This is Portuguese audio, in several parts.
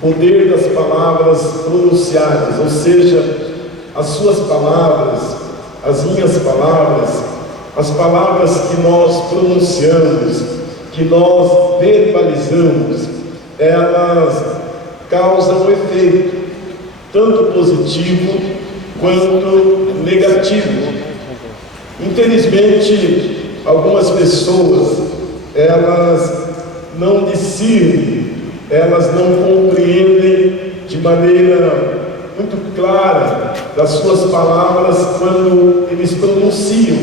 poder das palavras pronunciadas, ou seja, as suas palavras, as minhas palavras, as palavras que nós pronunciamos, que nós verbalizamos, elas causam efeito, tanto positivo quanto negativo. Infelizmente, algumas pessoas, elas não discernem, elas não compreendem de maneira muito clara das suas palavras quando eles pronunciam.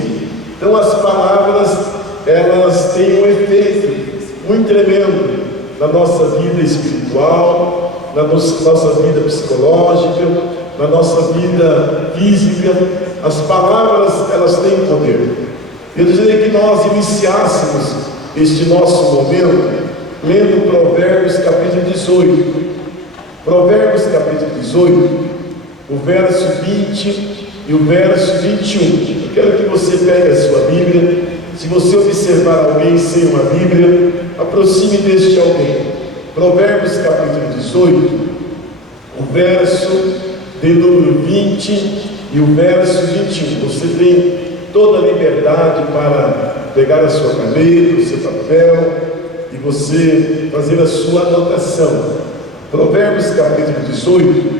Então as palavras, elas têm um efeito muito tremendo na nossa vida espiritual, na nossa vida psicológica, na nossa vida física. As palavras, elas têm poder. Eu diria que nós iniciássemos este nosso momento lendo Provérbios capítulo 18. Provérbios capítulo 18, o verso 20 e o verso 21. Eu quero que você pegue a sua Bíblia. Se você observar alguém sem uma Bíblia, aproxime deste alguém. Provérbios capítulo 18, o verso de número 20 e o verso 21. Você tem toda a liberdade para pegar a sua caneta, o seu papel e você fazer a sua anotação. Provérbios capítulo 18,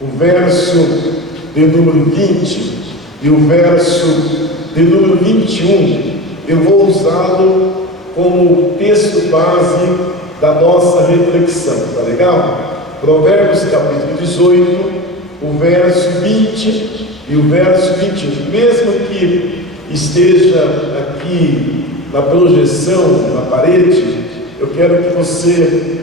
o verso de número 20 e o verso de número 21, eu vou usá-lo como texto base da nossa reflexão, tá legal? Provérbios capítulo 18, o verso 20 e o verso 21. Mesmo que esteja aqui na projeção, na parede, eu quero que você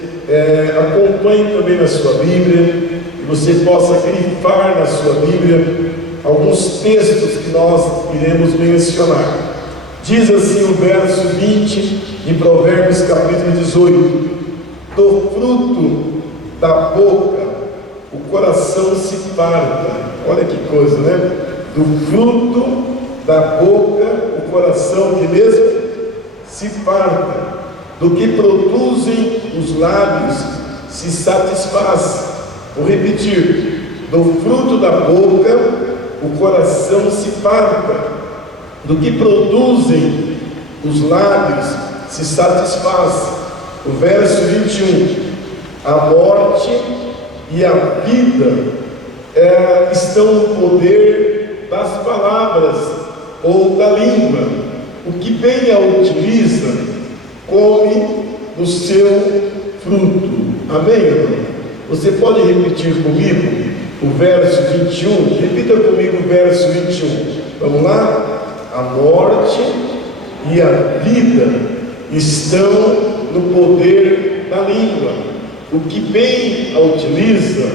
acompanhe também na sua Bíblia, e você possa grifar na sua Bíblia alguns textos que nós iremos mencionar. Diz assim o verso 20 em Provérbios capítulo 18: do fruto da boca o coração se farta. Olha que coisa, né? Do fruto da boca o coração que mesmo se farta. Do que produzem os lábios se satisfaz. Vou repetir: do fruto da boca o coração se farta, do que produzem os lábios se satisfaz. O verso 21: a morte e a vida estão no poder das palavras ou da língua. O que bem a utiliza come do seu fruto. Amém, irmão? Você pode repetir comigo o verso 21? Repita comigo o verso 21. Vamos lá? A morte e a vida estão no poder da língua. O que bem a utiliza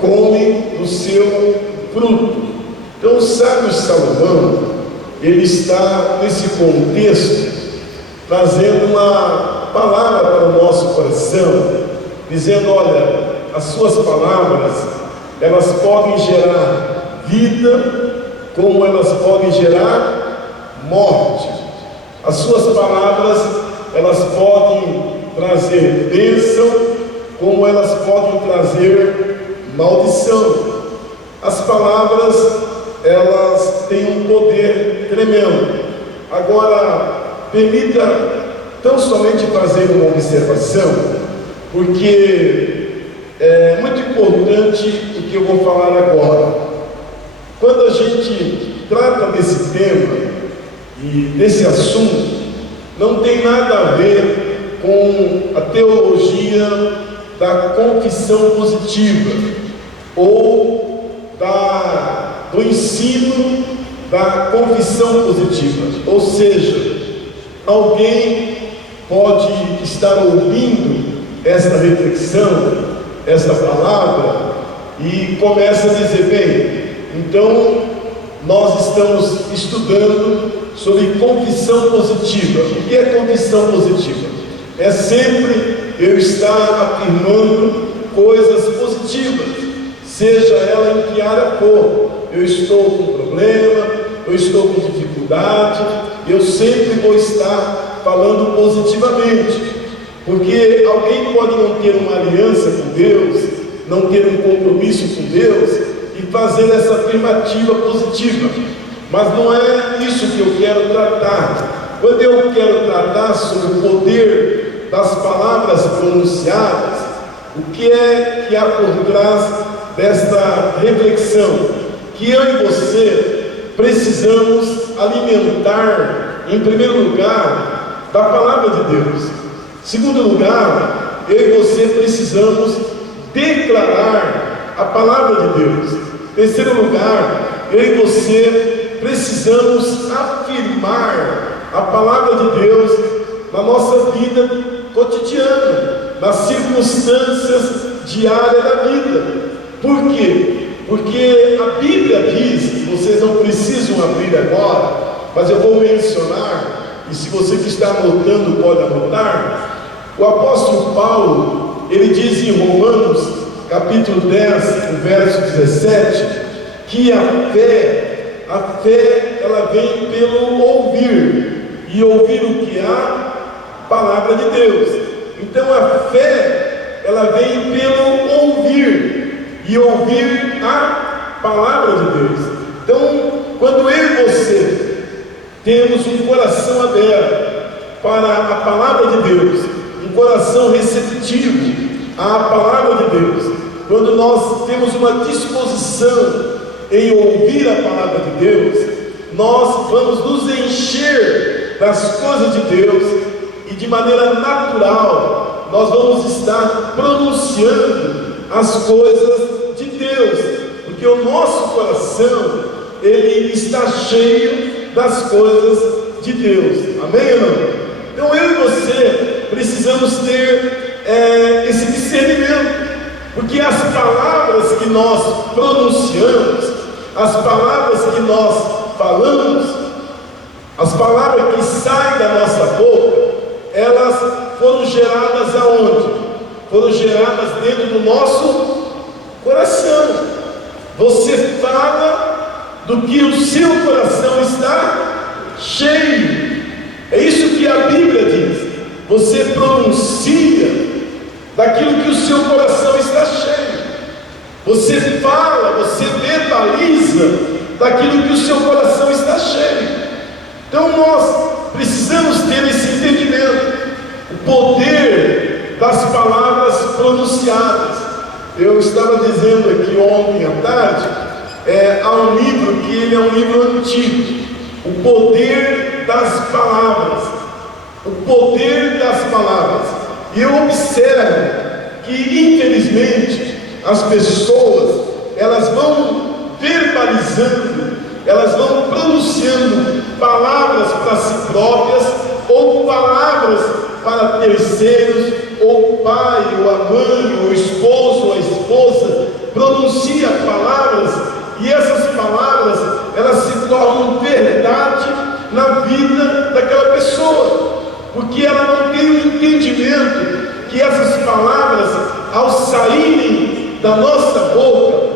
come do seu fruto. Então o sábio Salomão, ele está nesse contexto trazendo uma palavra para o nosso coração, dizendo: olha, as suas palavras, elas podem gerar vida, como elas podem gerar morte. As suas palavras, elas podem trazer bênção, como elas podem trazer maldição. As palavras, elas têm um poder tremendo. Agora, permita tão somente fazer uma observação, porque é muito importante o que eu vou falar agora. Quando a gente trata desse tema e desse assunto, não tem nada a ver com a teologia da confissão positiva ou do ensino da confissão positiva. Ou seja, alguém pode estar ouvindo esta reflexão, esta palavra, e começa a dizer: bem, então nós estamos estudando sobre confissão positiva. O que é confissão positiva? É sempre eu estar afirmando coisas positivas, seja ela em que área for. Eu estou com problema, eu estou com dificuldade, eu sempre vou estar falando positivamente. Porque alguém pode não ter uma aliança com Deus, não ter um compromisso com Deus e fazer essa afirmativa positiva. Mas não é isso que eu quero tratar. Quando eu quero tratar sobre o poder das palavras pronunciadas, o que é que há por trás desta reflexão? Que eu e você precisamos alimentar, em primeiro lugar, da palavra de Deus. Em segundo lugar, eu e você precisamos declarar a palavra de Deus. Em terceiro lugar, eu e você precisamos afirmar a palavra de Deus na nossa vida cotidiana, nas circunstâncias diárias da vida. Por quê? Porque a Bíblia diz, vocês não precisam abrir agora, mas eu vou mencionar, e se você que está anotando pode anotar. O apóstolo Paulo, ele diz em Romanos, capítulo 10, verso 17, que a fé, ela vem pelo ouvir, e ouvir o que há? Palavra de Deus. Então a fé, ela vem pelo ouvir, e ouvir a palavra de Deus. Então, quando eu e você temos um coração aberto para a palavra de Deus, um coração receptivo à palavra de Deus, quando nós temos uma disposição em ouvir a palavra de Deus, nós vamos nos encher das coisas de Deus e de maneira natural nós vamos estar pronunciando as coisas de Deus, porque o nosso coração, ele está cheio das coisas de Deus. Amém ou não? Então eu e você precisamos ter esse discernimento, porque as palavras que nós pronunciamos, as palavras que nós falamos, as palavras que saem da nossa boca, elas foram geradas aonde? Foram geradas dentro do nosso coração. Você fala do que o seu coração está cheio. É isso que a Bíblia diz. Você pronuncia daquilo que o seu coração está cheio. Você fala, você verbaliza daquilo que o seu coração está cheio. Então nós precisamos ter esse entendimento, o poder das palavras pronunciadas. Eu estava dizendo aqui ontem à tarde, há um livro que ele é um livro antigo, o poder das palavras, o poder das palavras. E eu observo que infelizmente as pessoas, elas vão verbalizando, elas vão pronunciando palavras para si próprias, ou palavras para terceiros, ou o pai, ou a mãe, ou o esposo, ou a esposa, pronuncia palavras, e essas palavras, elas se tornam verdade na vida daquela pessoa, porque ela não tem o entendimento que essas palavras, ao saírem da nossa boca,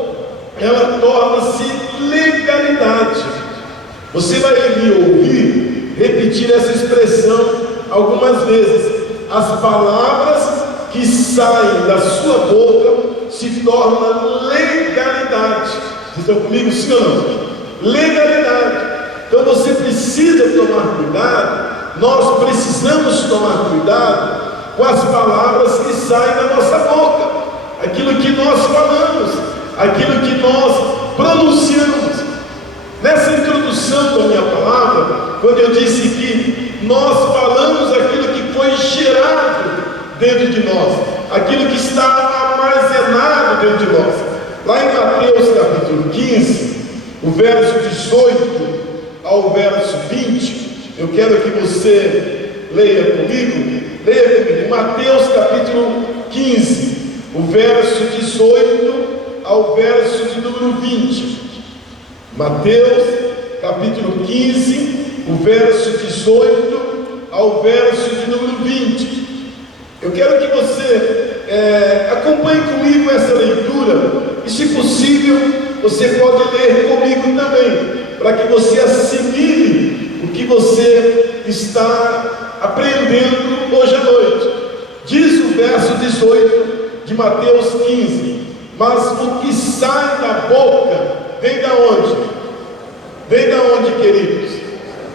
ela torna-se legalidade. Você vai me ouvir repetir essa expressão algumas vezes. As palavras que saem da sua boca se tornam legalidade. Vocês estão comigo, sim ou não? Legalidade. Então você precisa tomar cuidado, nós precisamos tomar cuidado com as palavras que saem da nossa boca, aquilo que nós falamos, aquilo que nós pronunciamos. Nessa introdução da minha palavra, quando eu disse que nós falamos aquilo que foi gerado dentro de nós, aquilo que está armazenado dentro de nós, lá em Mateus capítulo 15, o verso 18 ao verso 20, eu quero que você leia comigo. Mateus capítulo 15, o verso 18 ao verso de número 20. Mateus capítulo 15, o verso 18 ao verso de número 20. Eu quero que você acompanhe comigo essa leitura, e se possível, você pode ler comigo também, para que você assimile o que você está aprendendo hoje à noite. verso 18 de Mateus 15: mas o que sai da boca vem da onde? Vem da onde, queridos?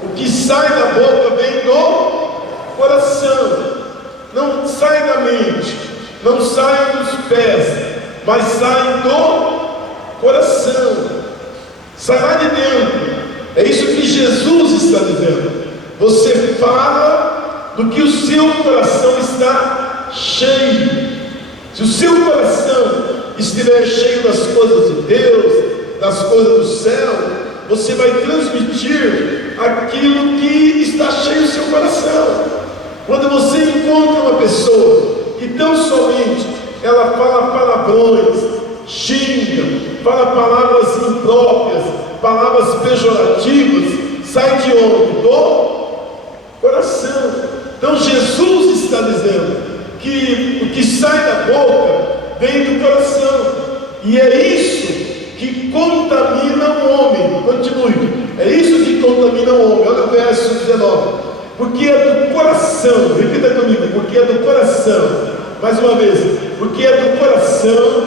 O que sai da boca vem do coração. Não sai da mente, não sai dos pés, mas sai do coração, sai lá de dentro. É isso que Jesus está dizendo. Você fala do que o seu coração está cheio. Se o seu coração estiver cheio das coisas de Deus, das coisas do céu, você vai transmitir aquilo que está cheio do seu coração. Quando você encontra uma pessoa que tão somente ela fala palavrões, xinga, fala palavras impróprias, palavras pejorativas, sai de onde? Do coração. Então Jesus está dizendo que o que sai da boca vem do coração, e é isso que contamina o homem. Continue. É isso que contamina o homem. Olha o verso 19. Porque é do coração, repita comigo, porque é do coração, mais uma vez, porque é do coração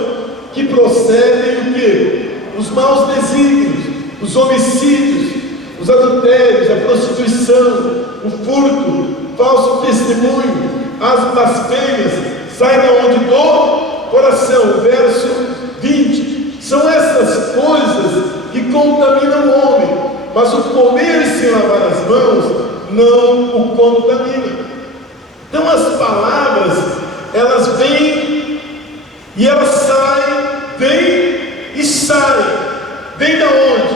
que procedem o quê? Os maus desígnios, os homicídios, os adultérios, a prostituição, o furto, falso testemunho, as blasfêmias, sai da onde? Do coração. Verso 20. São essas coisas que contaminam o homem, mas o comer sem lavar as mãos não o contamina. Então as palavras, elas vêm e elas saem, vêm e saem. Vem da onde?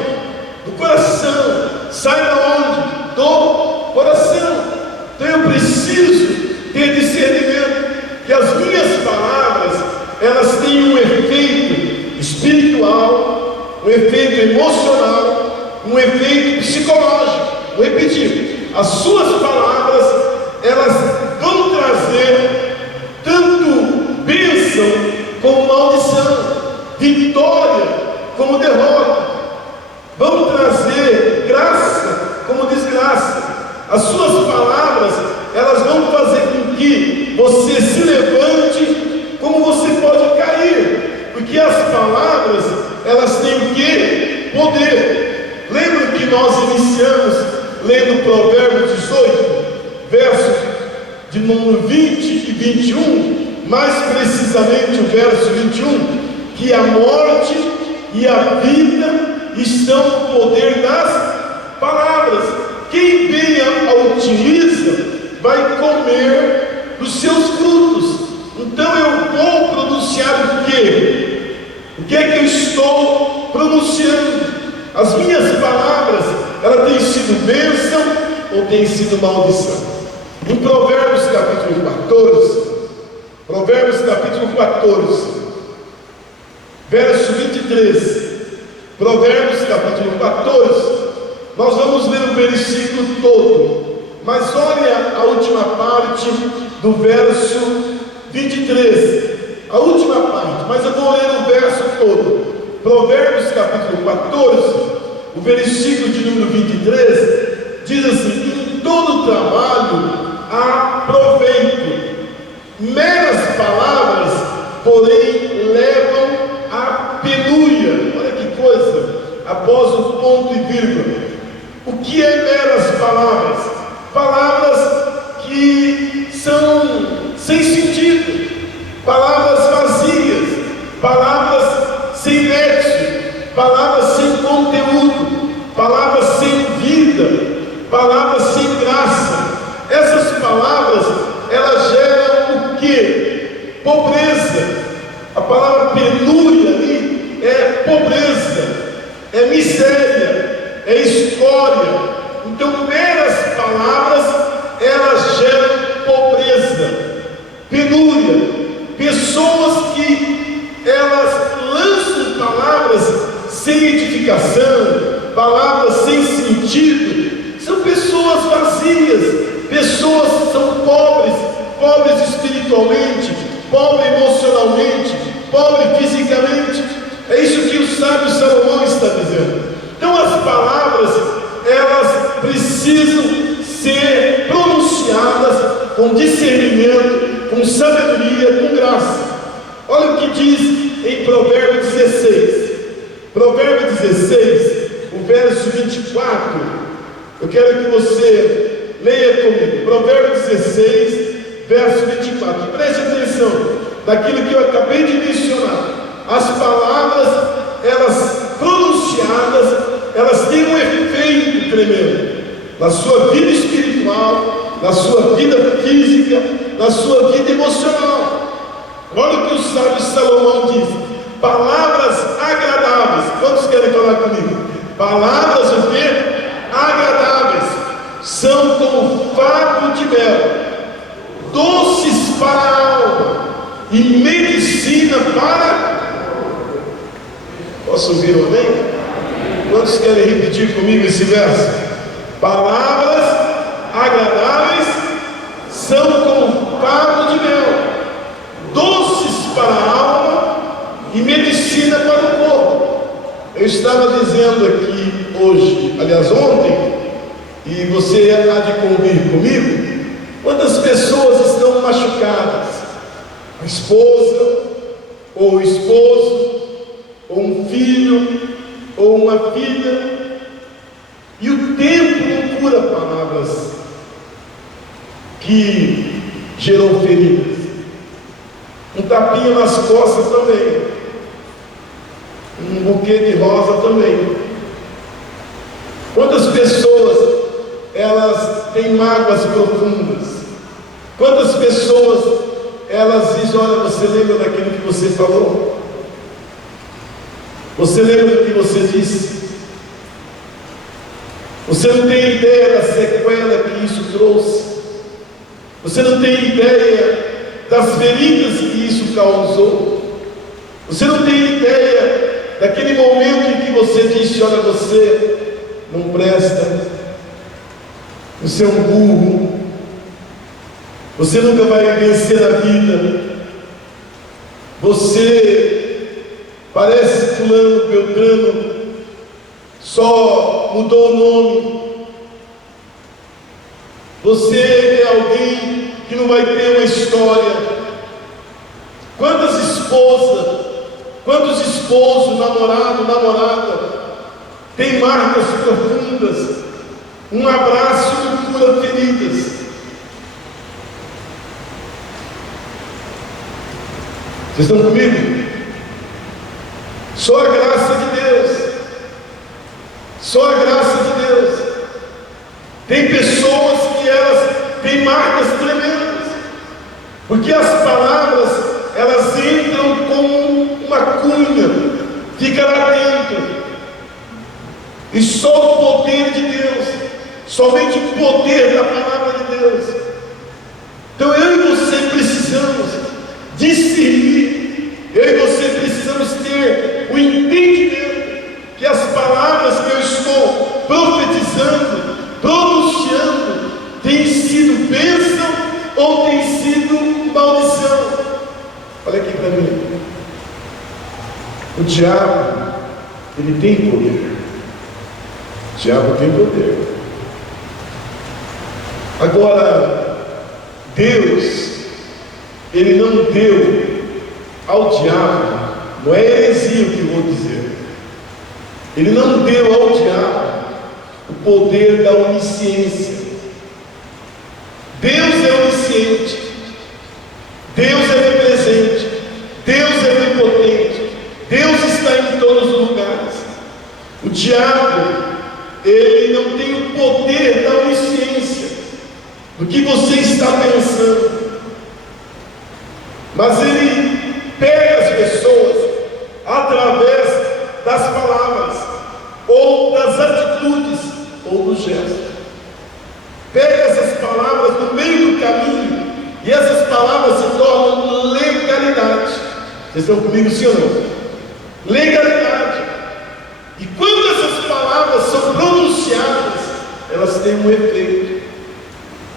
Do coração. Sai da onde? Do coração. Então eu preciso ter discernimento que as minhas palavras, elas têm um efeito espiritual, um efeito emocional, um efeito psicológico. Vou repetir. As suas palavras, elas vão trazer tanto bênção como maldição, vitória como derrota, vão trazer graça como desgraça. As suas palavras, elas vão fazer com que você se levante, como você pode cair, porque as palavras, elas têm o quê? Poder. Lembra que nós iniciamos lendo Provérbios 18, versos de número 20 e 21, mais precisamente o verso 21, que a morte e a vida estão no poder das palavras. Quem bem a utiliza, vai comer dos seus frutos. Então eu vou pronunciar o quê? O que é que eu estou pronunciando? As minhas palavras, ela tem sido bênção ou tem sido maldição? Em Provérbios capítulo 14, verso 23, Provérbios capítulo 14, nós vamos ler o versículo todo, mas olha a última parte do verso 23, a última parte, mas eu vou ler o verso todo. Provérbios capítulo 14, o versículo de número 23, diz assim: em todo trabalho há proveito, meras palavras, porém, levam à penúria. Olha que coisa, após o ponto e vírgula. O que é meras palavras? Palavras que são sem sentido, palavras vazias, palavras sem nexo, palavras sem conteúdo, palavras sem vida, palavras sem graça. Essas palavras, elas geram o quê? Pobreza. A palavra penúria ali é pobreza, é miséria, é escória. Então, meras palavras, elas geram pobreza, penúria. Pessoas que elas lançam palavras sem edificação, palavras sem sentido, são pessoas vazias, pessoas que são pobres, pobres espiritualmente, pobres emocionalmente, pobres fisicamente. É isso que o sábio Salomão está dizendo. Então as palavras, elas precisam ser pronunciadas com discernimento, com sabedoria, com graça. Olha o que diz em Provérbios 16. Provérbios 16, o verso 24. Eu quero que você leia comigo. Provérbios 16, verso 24. Preste atenção naquilo que eu acabei de mencionar. As palavras, elas pronunciadas, elas têm um efeito tremendo na sua vida espiritual, na sua vida física, na sua vida emocional. Olha o que o sábio Salomão diz: palavras agradáveis. Quantos querem falar comigo? Palavras o quê? Agradáveis são como favo de mel, doces para a alma e medicina para... Posso ouvir um amém? Quantos querem repetir comigo esse verso? Palavras agradáveis são como favo de mel, doces para a alma e medicina para o corpo. Eu estava dizendo aqui hoje, aliás ontem, e você há de convir comigo, quantas pessoas estão machucadas? A esposa, ou o esposo, ou um filho, ou uma filha, e o tempo não cura palavras que geram feridas. Um tapinha nas costas também, um buquê de rosa também. Quantas pessoas elas têm mágoas profundas? Quantas pessoas elas dizem: olha, você lembra daquilo que você falou? Você lembra do que você disse? Você não tem ideia da sequela que isso trouxe. Você não tem ideia das feridas que isso causou. Você não tem ideia daquele momento em que você disse: olha, você não presta, você é um burro, você nunca vai vencer na vida, você parece fulano, beltrano, só mudou o nome, você é alguém que não vai ter uma história. Quantas esposas, quantos esposos, namorado, namorada, tem marcas profundas? Um abraço não cura feridas. Vocês estão comigo? Só a graça de Deus. Só a graça de Deus. Tem pessoas que elas têm marcas tremendas, porque as palavras, elas entram como uma cunha, fica lá dentro, e só o poder de Deus, somente o poder da palavra de Deus. Então eu e você precisamos discernir, eu e você precisamos ter o entendimento que as palavras que eu estou profetizando, pronunciando, têm sido bênção ou têm sido maldição. Olha aqui para mim. O diabo, ele tem poder. O diabo tem poder. Agora, Deus, ele não deu ao diabo, não é heresia o que eu vou dizer, ele não deu ao diabo o poder da onisciência. Deus é onisciente, Deus é onipresente, Deus é onipotente, Deus está em todos os lugares. O diabo, ele não tem o poder da onisciência do que você está pensando, mas ele pega as pessoas através das palavras, ou das atitudes, ou dos gestos. Pega essas palavras no meio do caminho, e essas palavras se tornam legalidade. Vocês estão comigo, sim ou não? Legalidade. E quando essas palavras são pronunciadas, elas têm um efeito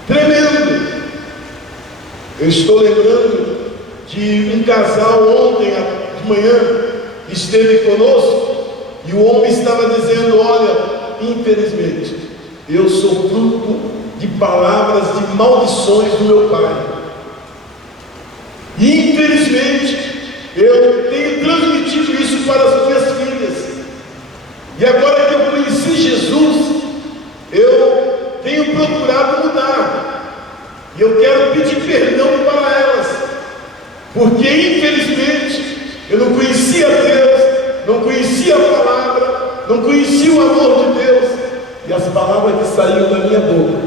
tremendo. Eu estou lembrando de um casal ontem de manhã, esteve conosco, e o homem estava dizendo: olha, infelizmente, eu sou fruto de palavras de maldições do meu pai. Eu tenho transmitido isso para as minhas filhas. E agora que eu conheci Jesus, eu tenho procurado mudar. E eu quero pedir perdão para elas, porque infelizmente eu não conhecia Deus, não conhecia a palavra, não conhecia o amor de Deus. E as palavras que saíam da minha boca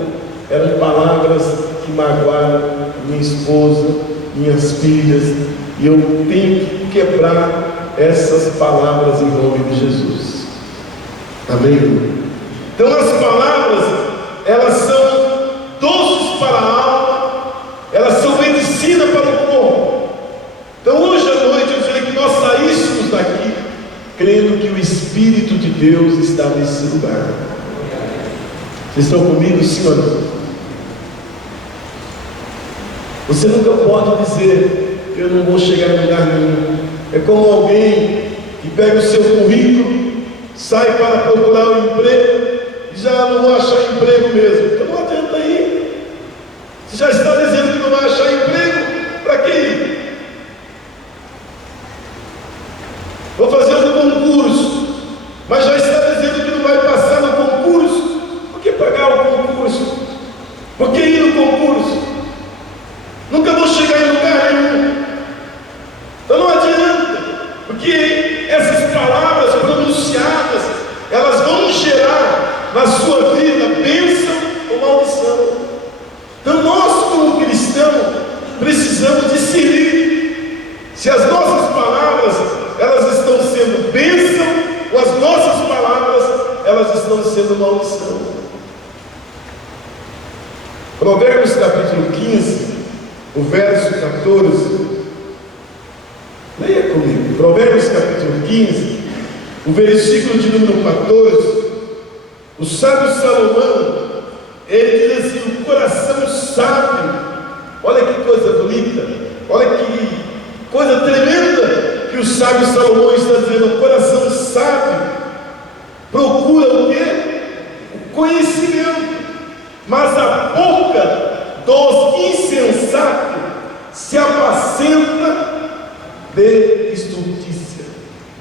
eram palavras que magoaram minha esposa, minhas filhas. E eu tenho que quebrar essas palavras em nome de Jesus. Amém? Então as palavras, elas são doces para a alma, elas são medicina para o corpo. Então hoje à noite eu gostaria que nós saíssemos daqui crendo que o Espírito de Deus está nesse lugar. Vocês estão comigo, sim ou não? Você nunca pode dizer, eu não vou chegar em lugar nenhum. É como alguém que pega o seu currículo, sai para procurar um emprego e já não vou achar emprego mesmo. Então não adianta ir. Você já está dizendo que não vai achar emprego, para que ir? Vou fazer um concurso, mas já está dizendo que não vai passar no concurso. Por que pagar o concurso? Por que ir no concurso? Nunca vou chegar em lugar nenhum. Então não adianta, porque essas palavras pronunciadas, elas vão gerar na sua vida bênção ou maldição. Então nós, como cristãos, precisamos discernir se as nossas palavras, elas estão sendo bênção, ou as nossas palavras, elas estão sendo maldição. Provérbios capítulo 15, o verso 14. Leia comigo. Provérbios capítulo 15, o versículo de número 14. O sábio Salomão, ele diz assim: o coração sábio, olha que coisa bonita, olha que coisa tremenda que o sábio Salomão está dizendo. O coração sábio procura o quê? O conhecimento, mas a boca dos insensatos se apacenta de estultícia.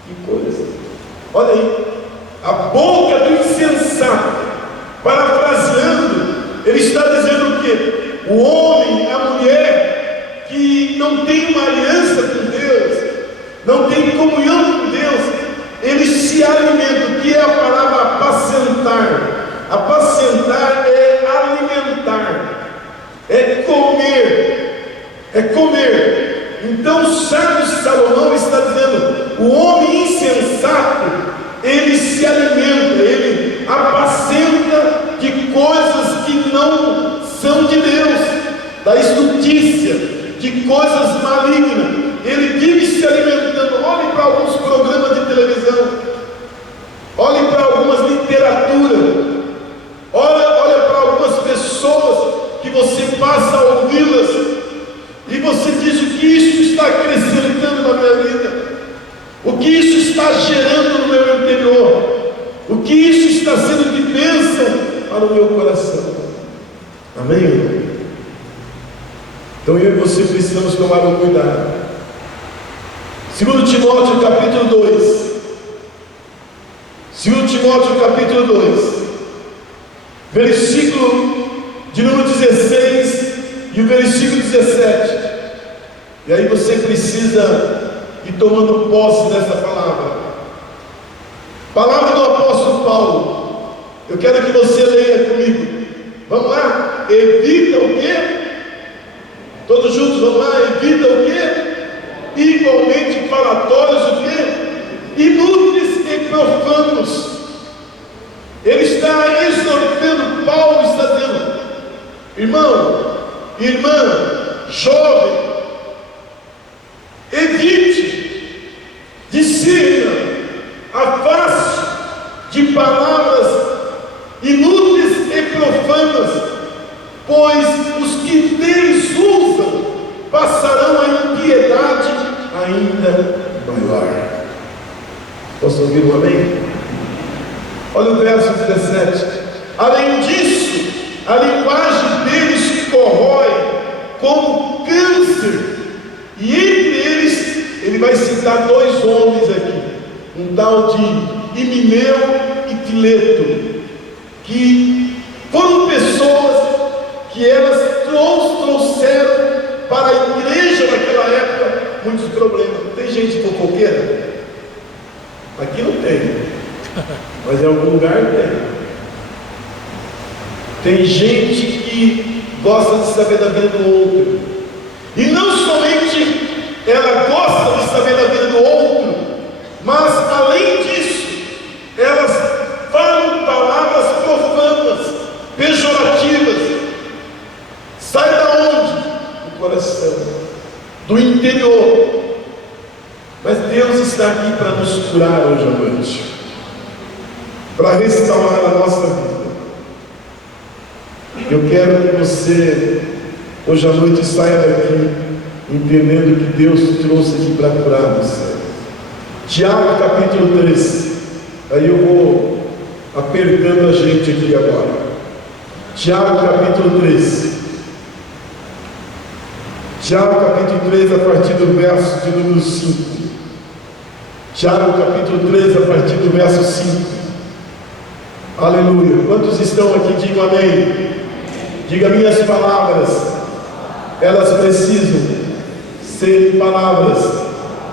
Que coisa! Olha aí, a boca do insensato, parafraseando, ele está dizendo o quê? O homem, a mulher que não tem uma aliança com Deus, não tem comunhão com Deus, ele se alimenta. O que é a palavra apacentar? Apacentar é alimentar, é comer, é comer. Então o sábio Salomão está dizendo: o homem insensato, ele se alimenta, ele apacenta de coisas que não são de Deus, da estultícia, de coisas malignas. Ele vive se alimentando. Olhe para alguns programas de televisão, olhe para algumas literaturas, olha para algumas pessoas que você passa a ouvi-las, e você diz: o que isso está acrescentando na minha vida? O que isso está gerando no meu interior? O que isso está sendo de bênção para o meu coração? Amém? Então eu e você precisamos tomar um cuidado. 2 Timóteo capítulo 2. 2 Timóteo capítulo 2, versículo de número 16 e o versículo 17. E aí você precisa ir tomando posse dessa palavra. Palavra do apóstolo Paulo. Eu quero que você leia comigo. Vamos lá? Evita o quê? Todos juntos, vamos lá? Evita o quê? Igualmente falatórios o quê? Inúteis e profanos. Ele está exortando, Paulo está dizendo: irmão, irmã, jovem, evite, discirna, afaste de palavras inúteis e profanas, pois os que deles usam passarão a impiedade ainda maior. Posso ouvir um amém? Olha o verso 17. Além disso, a linguagem deles corrói como câncer, e entre eles ele vai se um tal de Himeneu e Fileto, que foram pessoas que elas trouxeram para a igreja naquela época muitos problemas. Tem gente fofoqueira? Aqui não tem, mas em algum lugar tem. Tem gente que gosta de saber da vida do outro, e não somente ela gosta de saber da vida do outro, mas além disso, elas falam palavras profanas, pejorativas. Sai da onde? Do coração, do interior. Mas Deus está aqui para nos curar hoje à noite, para restaurar a nossa vida. Eu quero que você hoje à noite saia daqui entendendo que Deus te trouxe aqui para curar você. Tiago capítulo 3. Aí eu vou apertando a gente aqui agora. Tiago capítulo 3. Tiago capítulo 3, a partir do verso de número 5. Tiago capítulo 3, a partir do verso 5. Aleluia. Quantos estão aqui? Digam amém. Diga: minhas palavras, elas precisam ser palavras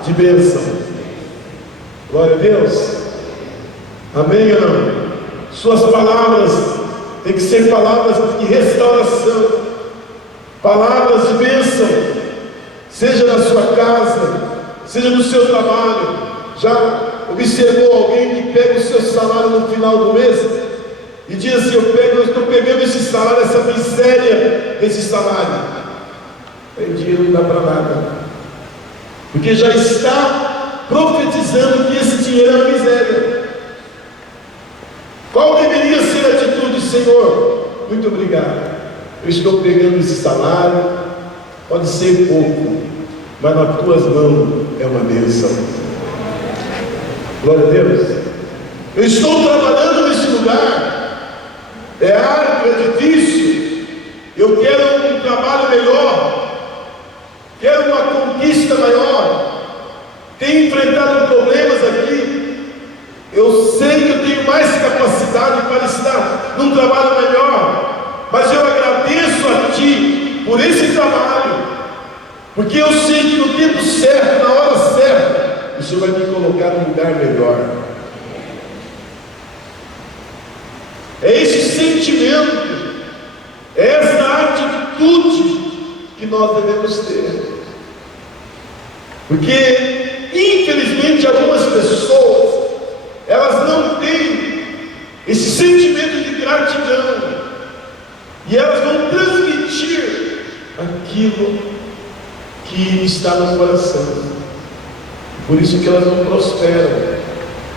de bênção. Glória a Deus. Amém ou não? Suas palavras têm que ser palavras de restauração, palavras de bênção, seja na sua casa, seja no seu trabalho. Já observou alguém que pega o seu salário no final do mês e diz assim: eu estou pegando esse salário, essa miséria desse salário, aí o dinheiro não dá para nada, porque já está profetizando que esse dinheiro é uma miséria. Qual deveria ser a atitude? Senhor, muito obrigado, eu estou pegando esse salário, pode ser pouco, mas nas tuas mãos é uma bênção. Glória a Deus. Eu estou trabalhando nesse lugar, é árduo, é difícil, eu quero um trabalho melhor, quero uma conquista maior, tenho enfrentado problemas aqui, eu sei que eu tenho mais capacidade para estar num trabalho melhor, mas eu agradeço a Ti por esse trabalho, porque eu sei que no tempo certo, na hora certa, o Senhor vai me colocar num lugar melhor. É esse sentimento, é essa atitude que nós devemos ter, porque infelizmente algumas pessoas, elas não têm esse sentimento de gratidão, e elas vão transmitir aquilo que está no coração. Por isso que elas não prosperam,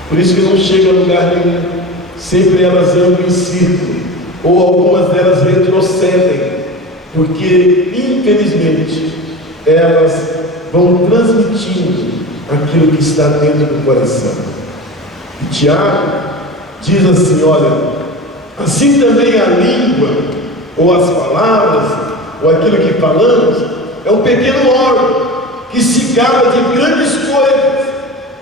por isso que não chegam a lugar nenhum. Sempre elas andam em círculo, ou algumas delas retrocedem, porque infelizmente elas vão transmitindo aquilo que está dentro do coração. E Tiago diz assim: olha, assim também a língua, ou as palavras, ou aquilo que falamos, é um pequeno órgão que se gaba de grandes coisas.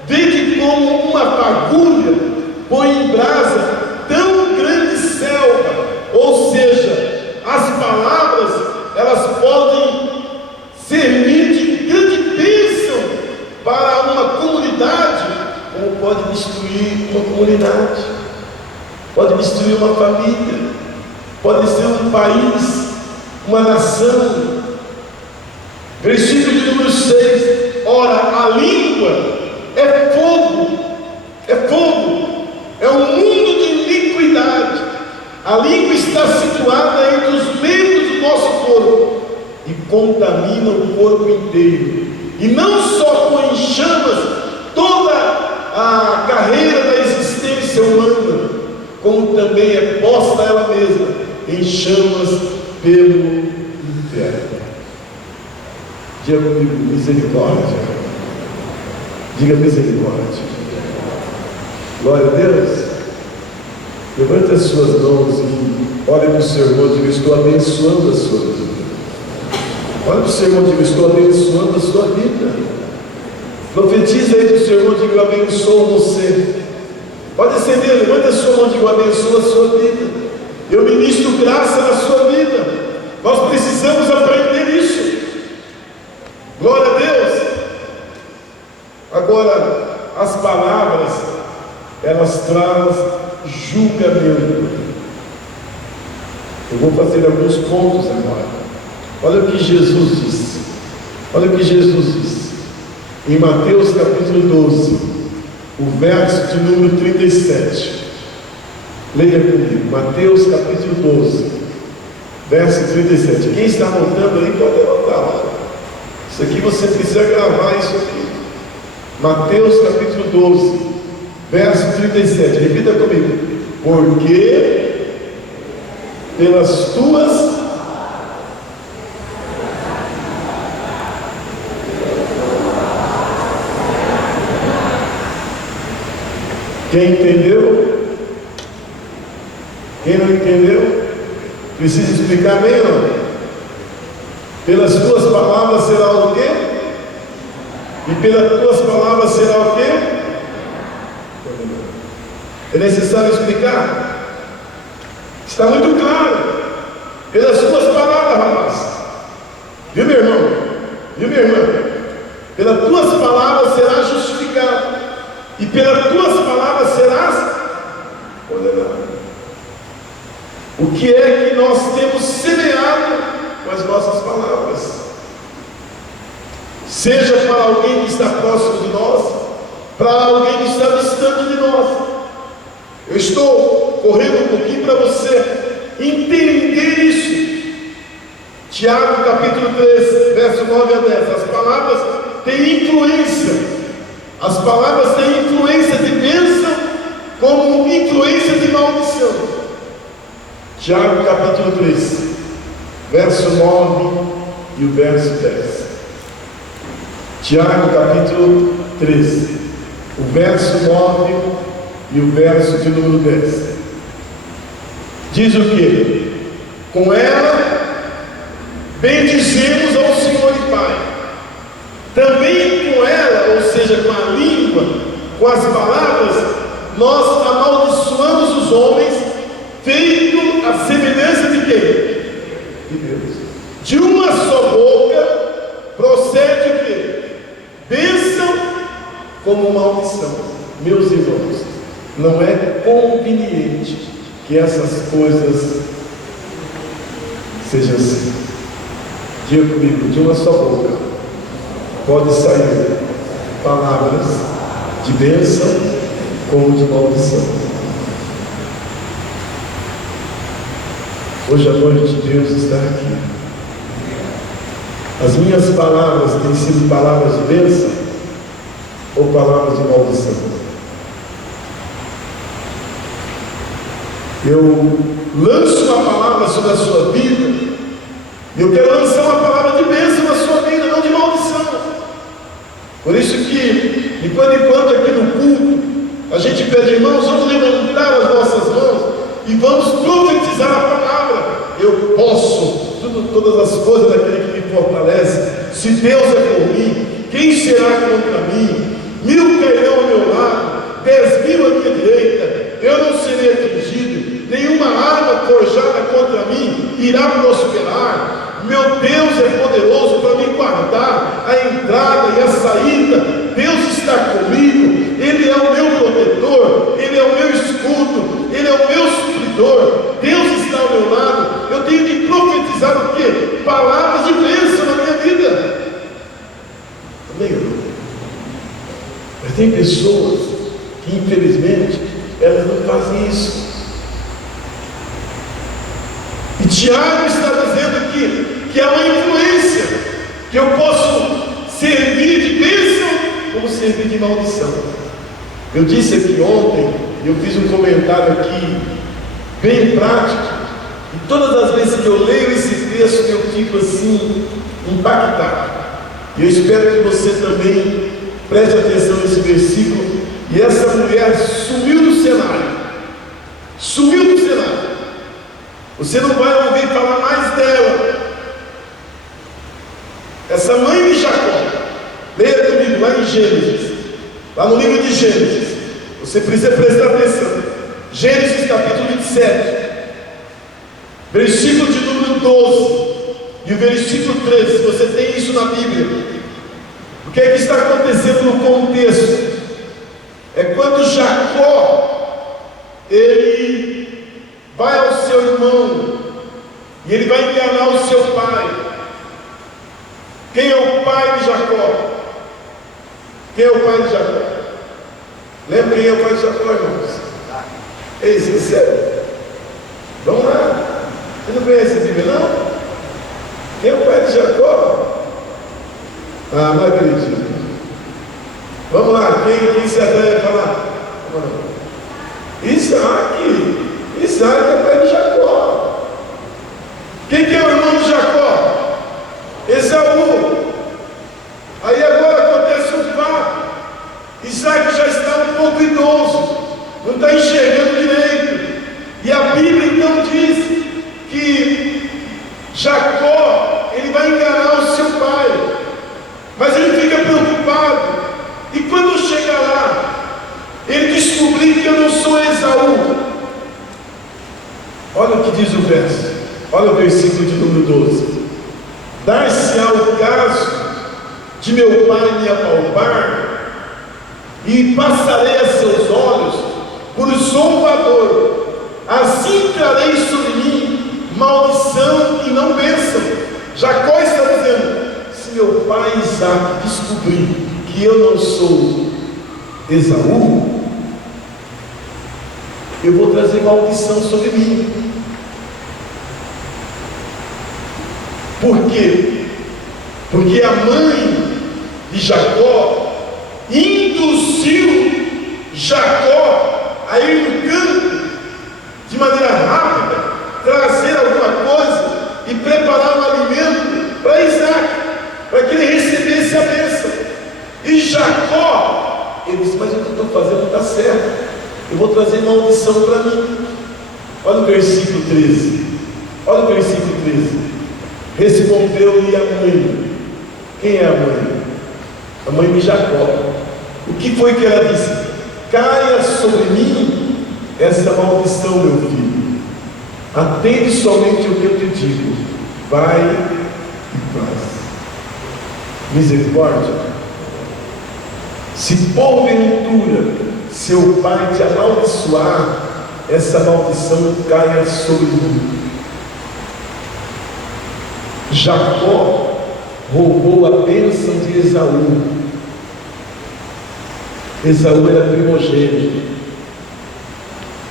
Vede como uma fagulha põe em brasa tão grande selva. Ou seja, as palavras, elas podem servir de grande bênção para uma comunidade, como pode destruir uma comunidade, pode destruir uma família, pode ser um país, uma nação. Versículo de número 6. Ora, a língua é fogo, é um mundo de iniquidade. A língua está situada entre os membros do nosso corpo e contamina o corpo inteiro, e não só põe em chamas toda a carreira da existência humana, como também é posta ela mesma em chamas pelo inferno. Diga comigo: misericórdia. Diga: misericórdia. Glória a Deus. Levante as suas mãos e olhe para o seu irmão e diga: estou abençoando a sua vida. Olhe para o seu irmão e diga: estou abençoando a sua vida. Profetiza aí do seu irmão, diga: eu abençoo você. Pode acender, levanta a sua mão, diga: eu abençoo a sua vida. Eu ministro graça na sua vida. Nós precisamos aprender isso. Glória a Deus. Agora, as palavras, elas trazem julgamento. Eu vou fazer alguns pontos agora. Olha o que Jesus disse. Olha o que Jesus disse. Em Mateus capítulo 12, o verso de número 37. Leia comigo. Mateus capítulo 12, verso 37. Quem está anotando aí pode anotar lá. Isso aqui você precisa gravar isso aqui. Mateus capítulo 12, verso 37. Repita comigo. Porque pelas tuas Quem entendeu? Quem não entendeu? Precisa explicar bem ou não? Pelas tuas palavras será o quê? E pelas tuas palavras será o quê? É necessário explicar? Está muito claro. Pelas tuas palavras, rapaz. Viu, meu irmão? Viu, minha irmã? Pelas tuas palavras serás justificado. E pelas tuas palavras serás condenado. O que é que nós temos semeado com as nossas palavras? Seja para alguém que está próximo de nós, para alguém que está distante de nós. Eu estou correndo um pouquinho para você entender isso. Tiago capítulo 3, verso 9 a 10. As palavras têm influência. As palavras têm influência de bênção como influência de maldição. Tiago capítulo 3, verso 9 e o verso 10. Tiago capítulo 3, o verso 9 e o verso de número 10. Diz o que? Com ela bendizemos ao Senhor e Pai. Também com ela, ou seja, com a língua, com as palavras, nós amaldiçoamos os homens, feito a semelhança de quem? De Deus. De uma só boca procede o quê? Bênção como maldição. Meus irmãos, não é conveniente que essas coisas sejam assim. Diga comigo: de uma só boca pode sair palavras de bênção como de maldição. Hoje à noite Deus está aqui. As minhas palavras têm sido palavras de bênção ou palavras de maldição? Eu lanço uma palavra sobre a sua vida e eu quero lançar uma palavra de bênção na sua vida, não de maldição. Por isso que, de quando em quando aqui no culto, a gente pede: irmãos, vamos levantar as nossas mãos e vamos profetizar a palavra. Eu posso todas as coisas daquele que me fortalece. Se Deus é por mim, quem será contra mim? 1000 cairão ao meu lado, 10.000 à minha direita, eu não serei atingido, nenhuma arma forjada contra mim irá prosperar. Meu Deus é poderoso para me guardar a entrada e a saída. Deus está comigo, Ele é o meu protetor, Ele é o meu escudo, Ele é o meu supridor. Deus está ao meu lado. Eu tenho que profetizar o quê? Palavras de bênção na minha vida. Amém? Mas tem pessoas que infelizmente elas não fazem isso. E Tiago está dizendo que há uma influência, que eu posso servir de bênção como servir de maldição. Eu disse aqui ontem, eu fiz um comentário aqui bem prático, e todas as vezes que eu leio esse texto eu fico assim impactado. E eu espero que você também preste atenção nesse versículo. E essa mulher sumiu do cenário. Sumiu do cenário. Você não vai ouvir falar mais dela. Essa mãe de Jacó, leia comigo lá em Gênesis, lá no livro de Gênesis, você precisa prestar atenção. Gênesis capítulo 27, versículo de número 12 e o versículo 13, você tem isso na Bíblia. O que é que está acontecendo no contexto? É quando Jacó, ele vai ao seu irmão, e ele vai enganar o seu pai. Quem é o pai de Jacó? Quem é o pai de Jacó? Lembra quem é o pai de Jacó, irmãos? Ei, sincero. Vamos lá. Você não conhece a Bíblia, não? Quem é o pai de Jacó? Ah, não acredito. Vamos lá, quem se atreve a falar? Vamos lá. Isaac. Isaac é pai de Jacó. Quem que é o irmão de Jacó? Esaú. Aí agora acontece um fato. Isaac já está um pouco idoso, não está enxergando direito. E a Bíblia então diz que Jacó, ele vai enganar o seu pai, mas ele fica preocupado. E quando chega lá, ele descobrir que eu não sou Esaú. Olha o que diz o verso, olha o versículo de número 12: dar-se-á o caso de meu pai me apalpar, e passarei a seus olhos por zombador, assim trarei sobre mim maldição e não bênção. Jacó está dizendo: se meu pai Isaac descobrir que eu não sou Esaú, eu vou trazer maldição sobre mim. Por quê? Porque a mãe de Jacó induziu Jacó a ir no campo de maneira rápida, trazer alguma coisa e preparar um alimento para Isaac, para que ele recebesse a bênção. E Jacó, ele disse: mas o que eu estou fazendo não está certo, eu vou trazer maldição para mim. Olha o versículo 13, olha o versículo 13: respondeu-lhe a mãe. Quem é a mãe? A mãe de Jacó. O que foi que ela disse? Caia sobre mim essa maldição, meu filho. Atende somente o que eu te digo. Vai e faz. Misericórdia. Se porventura seu pai te amaldiçoar, essa maldição caia sobre mim. Jacó roubou a bênção de Esaú. Esaú era primogênito.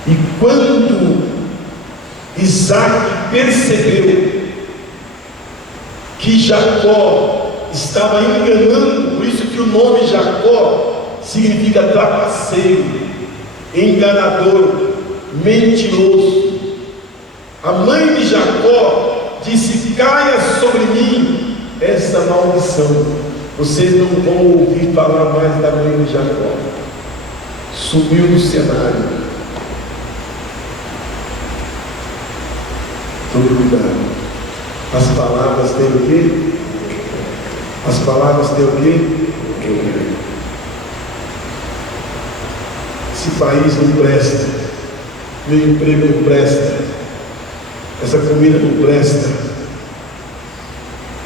E quando Isaac percebeu que Jacó estava enganando, por isso que o nome Jacó significa trapaceiro, enganador, mentiroso. A mãe de Jacó disse: caia sobre mim essa maldição. Vocês não vão ouvir falar mais da mãe de Jacó. Sumiu do cenário. Tome cuidado. As palavras têm o quê? As palavras têm o quê? Esse país não presta, meu emprego não presta, essa comida não presta,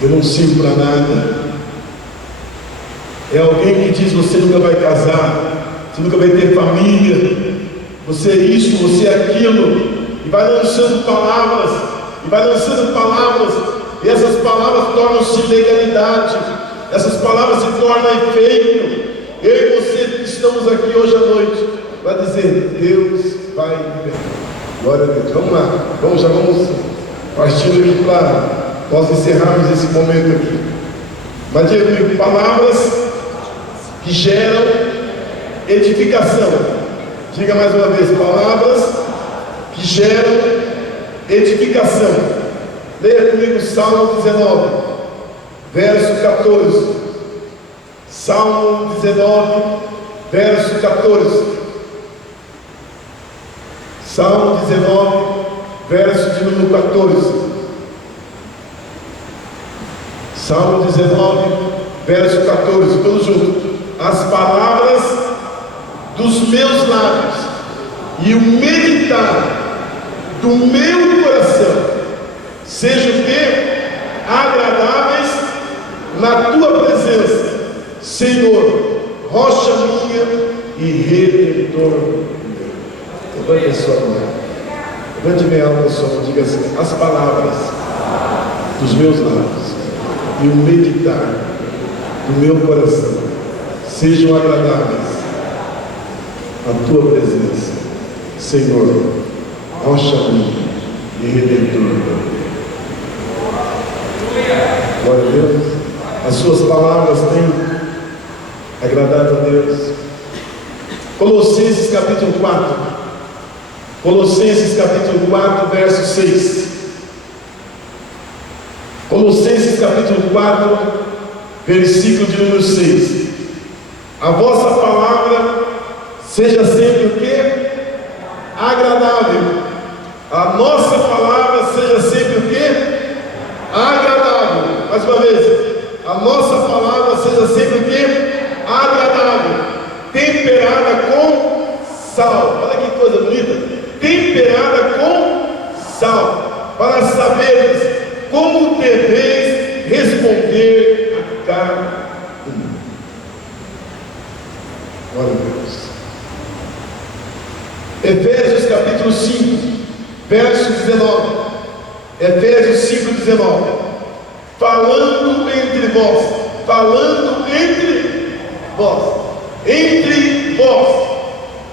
eu não sirvo para nada. É alguém que diz: você nunca vai casar, você nunca vai ter família, você é isso, você é aquilo, e vai lançando palavras, e essas palavras tornam-se legalidade, essas palavras se tornam efeito. Eu e você estamos aqui hoje à noite para dizer: Deus vai libertar. Glória a Deus. Vamos lá, já vamos partindo aqui para nós encerrarmos esse momento aqui. Mas diga comigo: palavras que geram edificação. Diga mais uma vez: palavras que geram edificação. Leia comigo Salmo 19, verso 14. Salmo 19, verso 14. Salmo 19, verso de número 14. Salmo 19, verso 14. Todos juntos. as palavras dos meus lábios e o meditar do meu coração sejam o quê? Agradáveis na tua presença, Senhor, rocha minha e redentor meu. Levante a sua mão, levante minha alma, sua mão, diga assim: as palavras dos meus lábios e o meditar do meu coração sejam agradáveis à tua presença, Senhor, rocha minha e redentor meu. Glória a Deus. As suas palavras têm agradado a Deus. Colossenses capítulo 4. Colossenses capítulo 4, verso 6. Colossenses capítulo 4, versículo de número 6. A vossa palavra seja sempre o quê? Agradável. A nossa palavra seja sempre o quê? Agradável. Mais uma vez, a nossa palavra seja sempre o quê? Agradável, temperada com sal. Olha que coisa bonita. Temperada com sal, para saberes como deveis responder a cada um. Glória a Deus. Efésios capítulo 5, verso 19. Efésios 5, 19. Falando entre vós,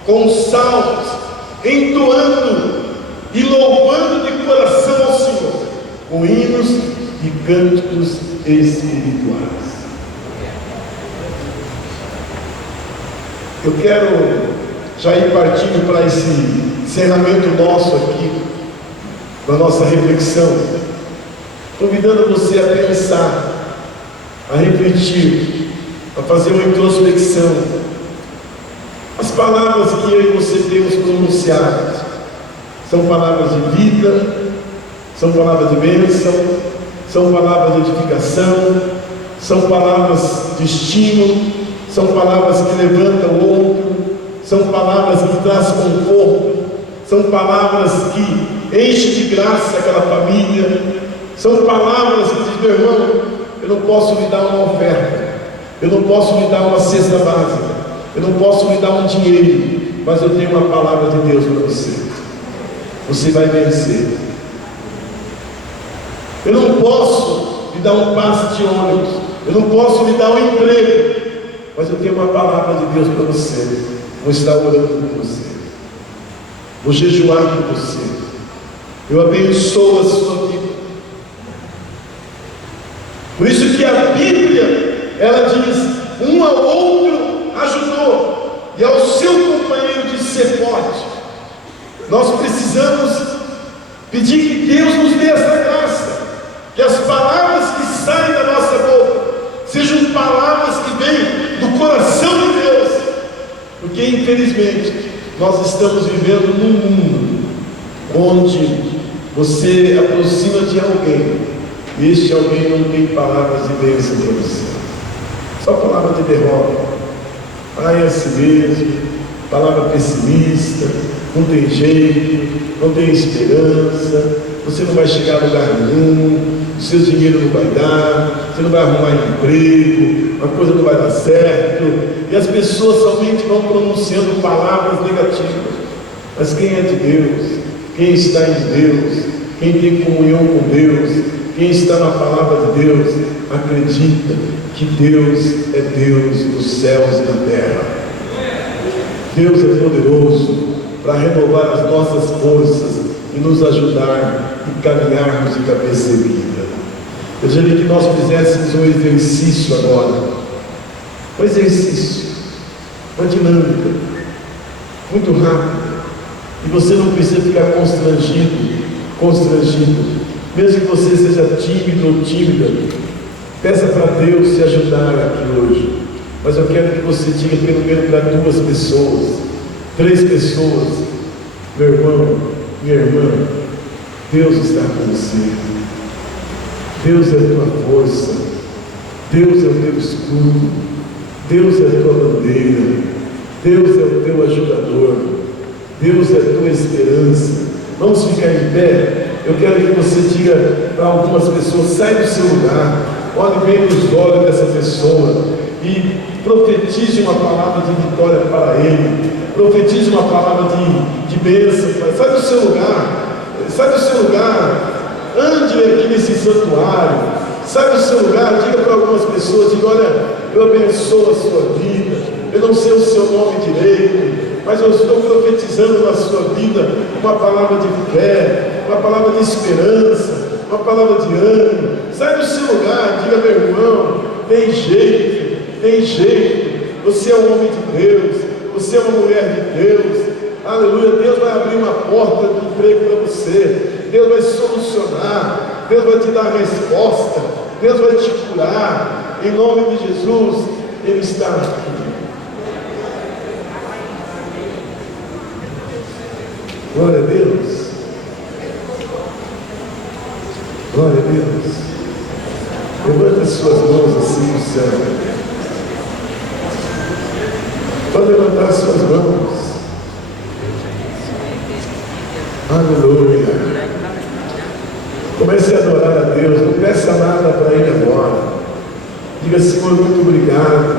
com salmos, entoando e louvando de coração ao Senhor, com hinos e cânticos espirituais. Eu quero já ir partindo para esse encerramento nosso aqui, da nossa reflexão, convidando você a pensar, a refletir, a fazer uma introspecção. As palavras que eu e você temos pronunciadas são palavras de vida, são palavras de bênção, são palavras de edificação, são palavras de estímulo, são palavras que levantam o outro, são palavras que trazem conforto, são palavras que enchem de graça aquela família. São palavras que dizem: meu irmão, eu não posso lhe dar uma oferta, eu não posso lhe dar uma cesta básica, eu não posso lhe dar um dinheiro, mas eu tenho uma palavra de Deus para você. Você vai vencer. Eu não posso lhe dar um passe de ônibus, eu não posso lhe dar um emprego, mas eu tenho uma palavra de Deus para você. Vou estar orando por você, vou jejuar por você, eu abençoo a sua vida. Por isso que a Bíblia, ela diz: um ao outro ajudou, e ao seu companheiro disse: ser forte. Nós precisamos pedir que Deus nos dê essa graça, que as palavras que saem da nossa boca sejam palavras que vêm do coração de Deus, porque infelizmente nós estamos vivendo num mundo onde você aproxima de alguém e este alguém não tem palavras de bênção para você, só palavra de derrota. É assim mesmo, palavra pessimista, não tem jeito, não tem esperança, você não vai chegar a lugar nenhum, o seu dinheiro não vai dar, você não vai arrumar emprego, a coisa não vai dar certo, e as pessoas somente vão pronunciando palavras negativas. Mas quem é de Deus, quem está em Deus, quem tem comunhão com Deus, quem está na palavra de Deus, acredita que Deus é Deus dos céus e da terra. Deus é poderoso para renovar as nossas forças e nos ajudar a caminharmos de cabeça erguida. Eu diria que nós fizéssemos um exercício agora, um exercício, uma dinâmica muito rápida, e você não precisa ficar constrangido, mesmo que você seja tímido ou tímida. Peça para Deus te ajudar aqui hoje, mas eu quero que você diga pelo menos para 2 pessoas, 3 pessoas: meu irmão, minha irmã, Deus está com você, Deus é a tua força, Deus é o teu escudo, Deus é a tua bandeira, Deus é o teu ajudador, Deus é a tua esperança. Vamos ficar em pé. Eu quero que você diga para algumas pessoas: sai do seu lugar, olhe bem nos olhos dessa pessoa e profetize uma palavra de vitória para ele, profetize uma palavra de bênção. Sai do seu lugar, sai do seu lugar, ande aqui nesse santuário, sai do seu lugar, diga para algumas pessoas, diga: olha, eu abençoo a sua vida, eu não sei o seu nome direito, mas eu estou profetizando na sua vida uma palavra de fé, uma palavra de esperança, uma palavra de ânimo. Sai do seu lugar, diga: meu irmão, tem jeito, você é um homem de Deus, você é uma mulher de Deus, aleluia. Deus vai abrir uma porta de emprego para você, Deus vai solucionar, Deus vai te dar resposta, Deus vai te curar, em nome de Jesus. Ele está aqui. Glória a Deus, glória a Deus. Levanta as suas mãos assim no céu. Pode levantar as suas mãos. Aleluia. Comece a adorar a Deus. Não peça nada para Ele agora. Diga: Senhor, muito obrigado.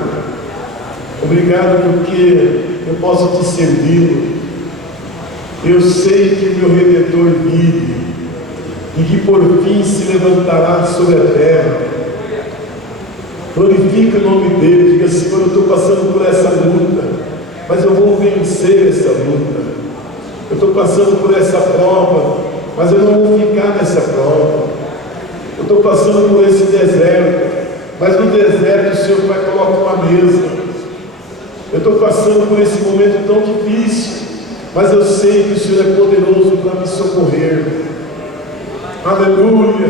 Obrigado porque eu posso te servir. Eu sei que o meu Redentor vive e que por fim se levantará sobre a terra. Glorifica o nome dele. Diga: Senhor, eu estou passando por essa luta, mas eu vou vencer essa luta. Eu estou passando por essa prova, mas eu não vou ficar nessa prova. Eu estou passando por esse deserto, mas no deserto o Senhor vai colocar uma mesa. Eu estou passando por esse momento tão difícil, mas eu sei que o Senhor é poderoso para me socorrer. Aleluia.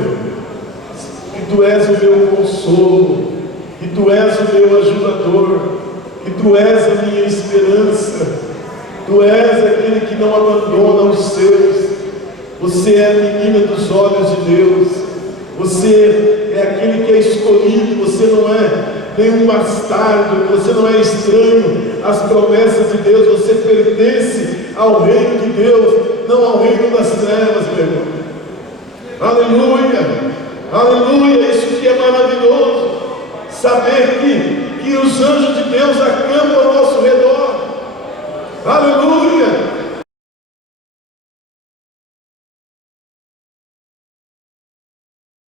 Que Tu és o meu consolo, que Tu és o meu ajudador, que Tu és a minha esperança, Tu és aquele que não abandona os seus. Você é a menina dos olhos de Deus, você é aquele que é escolhido, você não é nenhum bastardo, você não é estranho às promessas de Deus, você pertence ao reino de Deus, não ao reino das trevas, meu irmão. Aleluia, aleluia. Isso que é maravilhoso, saber que os anjos de Deus acampam ao nosso redor. Aleluia.